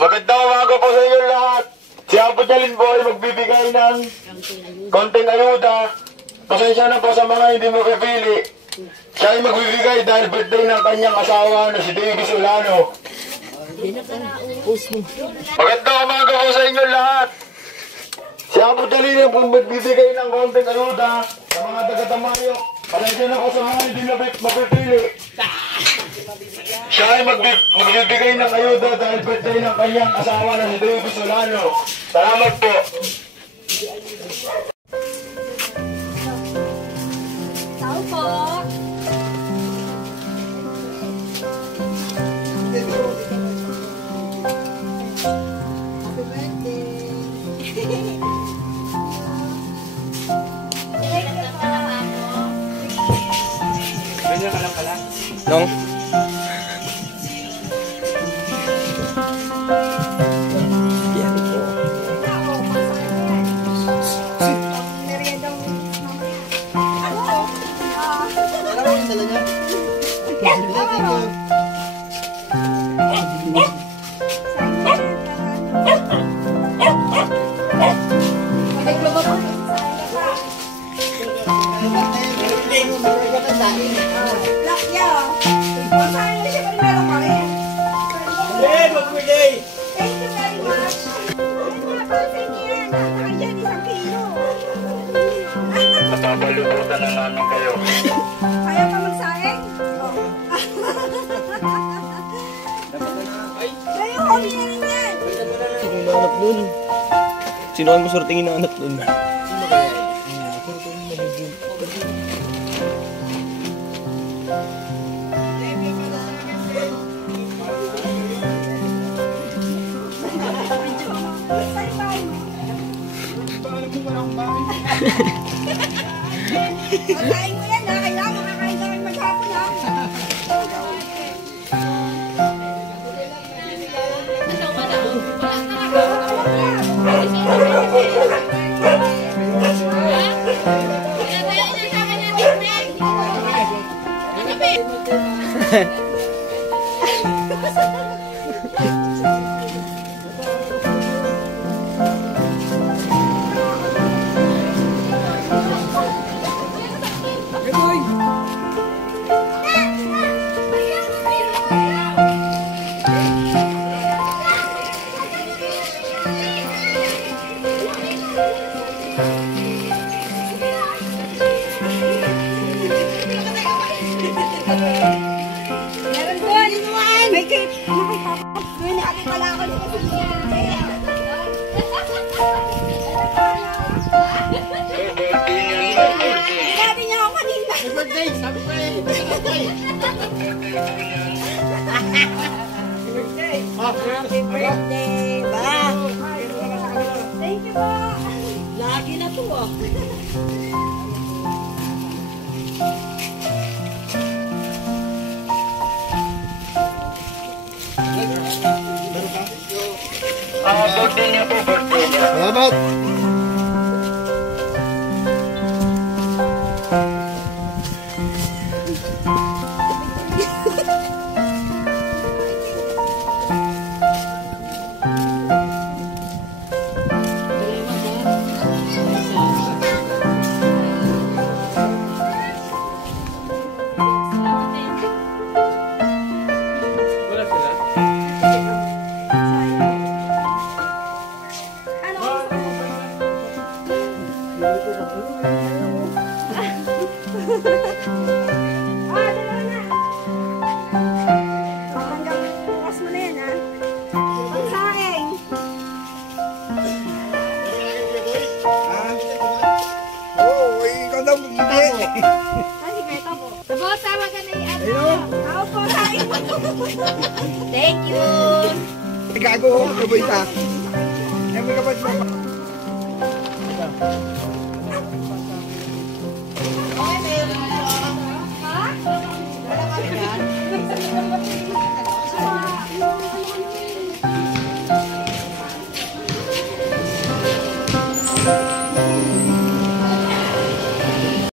Magandang umaga po sa inyo lahat. Si Apo Jalin po ay magbibigay ng konting ayuda. Pasensya na po sa mga hindi mo pipili. Siya ay magbibigay dahil birthday ng kanyang asawa na si Davis Olano. Magandang umaga po sa inyo lahat. Si Apo Jalin po magbibigay ng konting ayuda sa mga taga-Tamayo. Pasensya na po sa mga hindi mo mapipili. Siya ay magbibigay ng ayuda dahil birthday ng kanyang asawa na si Davis Olano. Salamat po. Tao po. Happy birthday. Ganyan ka lang pala. Nong? Yan po. Papalututan na namin kayo. Kaya pa magsaing? Kayo, hobby na rin yan. Sino naanap nun? Sino ang masurtingin na anak nun? Magkain mo yan ha, kailangan makakain ka rin maghapon ha. Meron doon! May cake! May nakakit pala ako dito sa sinabi niya ako kanina. Happy birthday! Sabi ko eh! Happy birthday! Happy birthday! Ba! Thank you po! Lagi na to ah! Birthday niya po, birthday niya. Salamat! Thank you! Gago, kaboy ka. Kami kapag